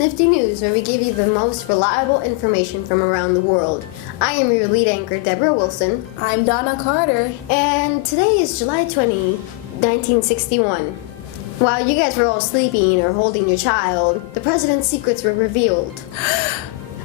Nifty News, where we give you the most reliable information from around the world. I am your lead anchor, Deborah Wilson. I'm Donna Carter. And today is July 20, 1961. While you guys were all sleeping or holding your child, the president's secrets were revealed.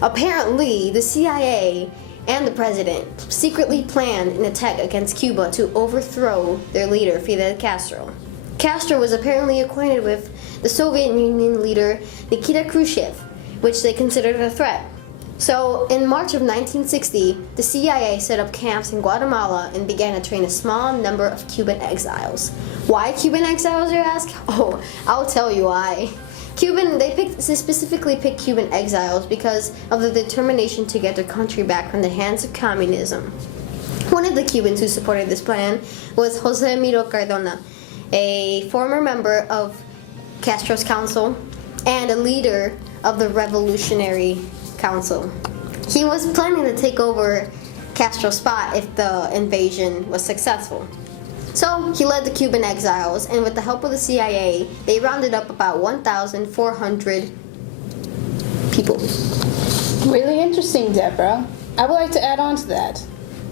Apparently, the CIA and the president secretly planned an attack against Cuba to overthrow their leader, Fidel Castro. Castro was apparently acquainted with the Soviet Union leader Nikita Khrushchev, which they considered a threat. So, in March of 1960, the CIA set up camps in Guatemala and began to train a small number of Cuban exiles. Why Cuban exiles, you ask? Oh, I'll tell you why. They specifically picked Cuban exiles because of the determination to get their country back from the hands of communism. One of the Cubans who supported this plan was Jose Miro Cardona, a former member of Castro's council and a leader of the Revolutionary Council. He was planning to take over Castro's spot if the invasion was successful. So he led the Cuban exiles, and with the help of the CIA, they rounded up about 1,400 people. Really interesting, Deborah. I would like to add on to that.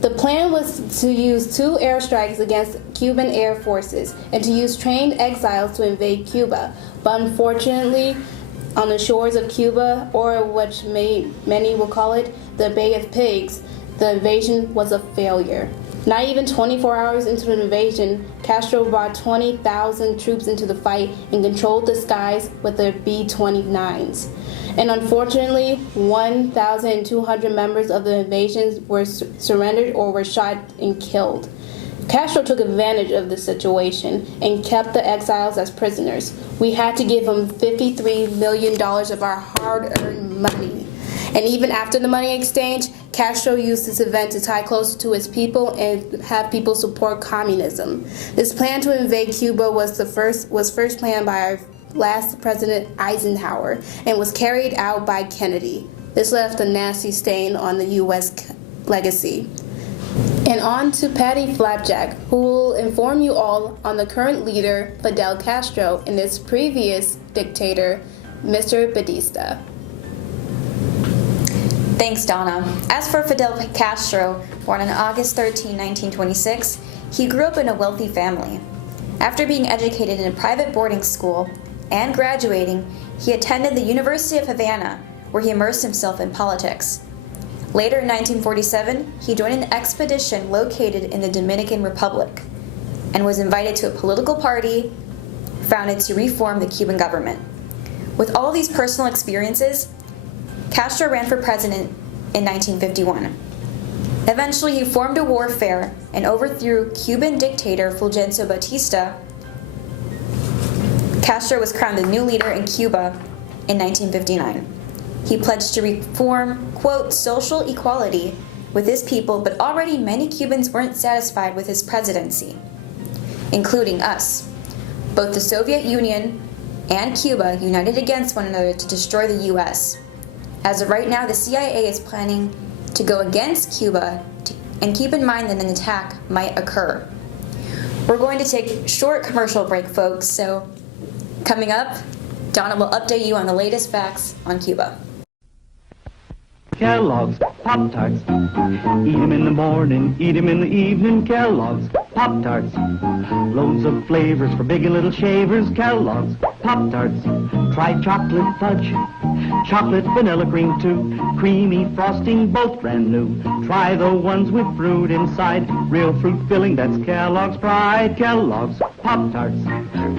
The plan was to use 2 airstrikes against Cuban air forces and to use trained exiles to invade Cuba. But unfortunately, on the shores of Cuba, or what many will call it, the Bay of Pigs, the invasion was a failure. Not even 24 hours into the invasion, Castro brought 20,000 troops into the fight and controlled the skies with their B-29s. And unfortunately, 1,200 members of the invasion were surrendered or were shot and killed. Castro took advantage of the situation and kept the exiles as prisoners. We had to give him $53 million of our hard-earned money. And even after the money exchange, Castro used this event to tie closer to his people and have people support communism. This plan to invade Cuba was first planned by our last President Eisenhower and was carried out by Kennedy. This left a nasty stain on the U.S. legacy. And on to Patty Flapjack, who will inform you all on the current leader, Fidel Castro, and his previous dictator, Mr. Batista. Thanks, Donna. As for Fidel Castro, born on August 13, 1926, he grew up in a wealthy family. After being educated in a private boarding school and graduating, he attended the University of Havana, where he immersed himself in politics. Later in 1947, he joined an expedition located in the Dominican Republic and was invited to a political party founded to reform the Cuban government. With all these personal experiences, Castro ran for president in 1951. Eventually, he formed a warfare and overthrew Cuban dictator Fulgencio Batista. Castro was crowned the new leader in Cuba in 1959. He pledged to reform, quote, social equality with his people, but already many Cubans weren't satisfied with his presidency, including us. Both the Soviet Union and Cuba united against one another to destroy the U.S. As of right now, the CIA is planning to go against Cuba, and keep in mind that an attack might occur. We're going to take a short commercial break, folks, so coming up, Donna will update you on the latest facts on Cuba. Kellogg's Pop Tarts. Eat 'em in the morning, eat 'em in the evening. Kellogg's Pop Tarts. Loads of flavors for big and little shavers. Kellogg's Pop Tarts. Try chocolate fudge, chocolate vanilla cream too. Creamy frosting, both brand new. Try the ones with fruit inside. Real fruit filling, that's Kellogg's pride. Kellogg's Pop Tarts.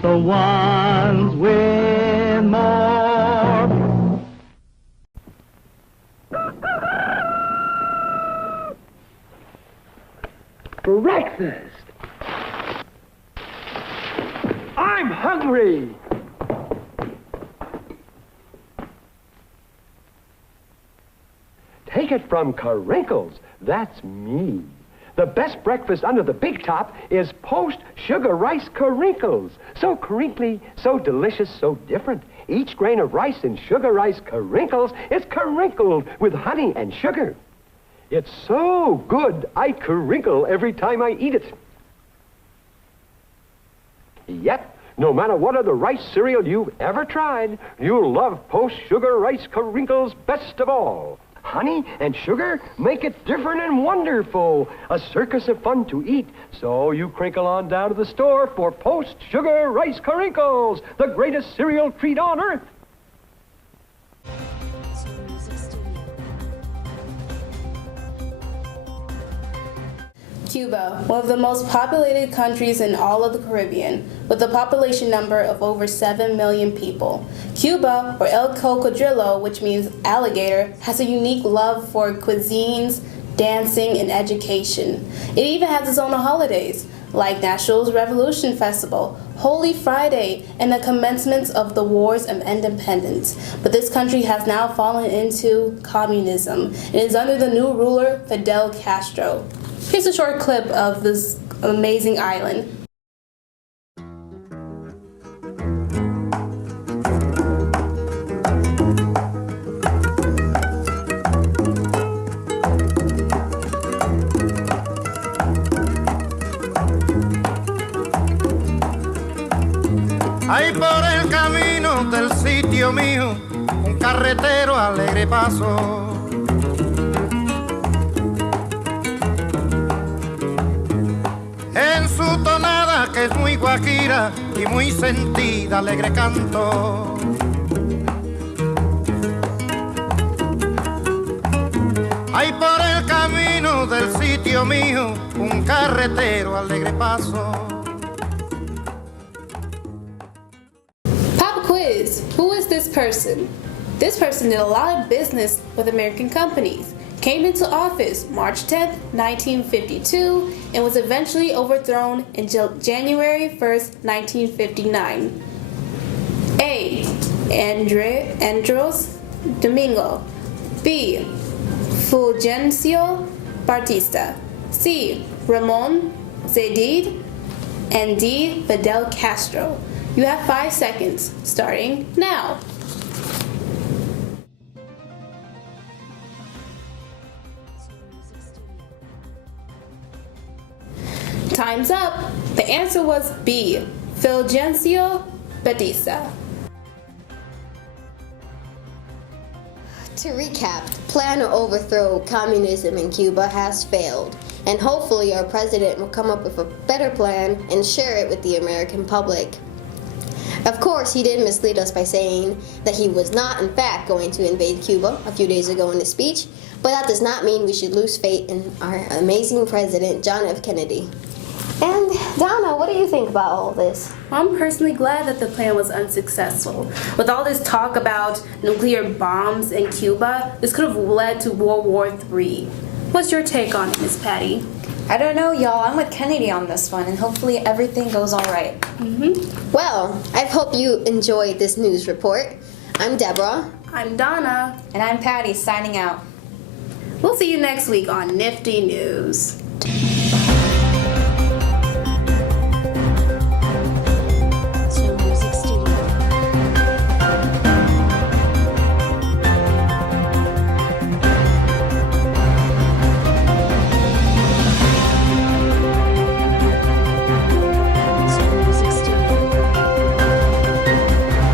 The ones with more. Breakfast! I'm hungry! Take it from Carinkles. That's me. The best breakfast under the big top is post-sugar rice Carinkles. So crinkly, so delicious, so different. Each grain of rice in sugar rice Carinkles is carinkled with honey and sugar. It's so good, I crinkle every time I eat it. Yep, No matter what other rice cereal you've ever tried, you'll love post-sugar rice Crinkles best of all. Honey and sugar make it different and wonderful. A circus of fun to eat. So you crinkle on down to the store for post-sugar rice Crinkles, the greatest cereal treat on earth. Cuba, one of the most populated countries in all of the Caribbean, with a population number of over 7 million people. Cuba, or El Cocodrilo, which means alligator, has a unique love for cuisines, dancing, and education. It even has its own holidays, like National Revolution Festival, Holy Friday, and the commencement of the Wars of Independence. But this country has now fallen into communism and is under the new ruler, Fidel Castro. Here's a short clip of this amazing island. Hay por el camino del sitio mío un carretero alegre paso. En su tonada que es muy guajira y muy sentida alegre canto. Hay por el camino del sitio mío un carretero alegre paso. Who is this person? This person did a lot of business with American companies, came into office March 10, 1952, and was eventually overthrown in January 1st, 1959. A. Andros Domingo. B. Fulgencio Batista. C. Ramon Zaidid. And D. Fidel Castro. You have 5 seconds, starting now. Time's up. The answer was B, Fulgencio Batista. To recap, the plan to overthrow communism in Cuba has failed, and hopefully our president will come up with a better plan and share it with the American public. Of course, he did mislead us by saying that he was not, in fact, going to invade Cuba a few days ago in his speech, but that does not mean we should lose faith in our amazing president, John F. Kennedy. And Donna, what do you think about all this? I'm personally glad that the plan was unsuccessful. With all this talk about nuclear bombs in Cuba, this could have led to World War III. What's your take on it, Miss Patty? I don't know, y'all. I'm with Kennedy on this one, and hopefully everything goes all right. Well, I hope you enjoyed this news report. I'm Deborah. I'm Donna. And I'm Patty, signing out. We'll see you next week on Nifty News.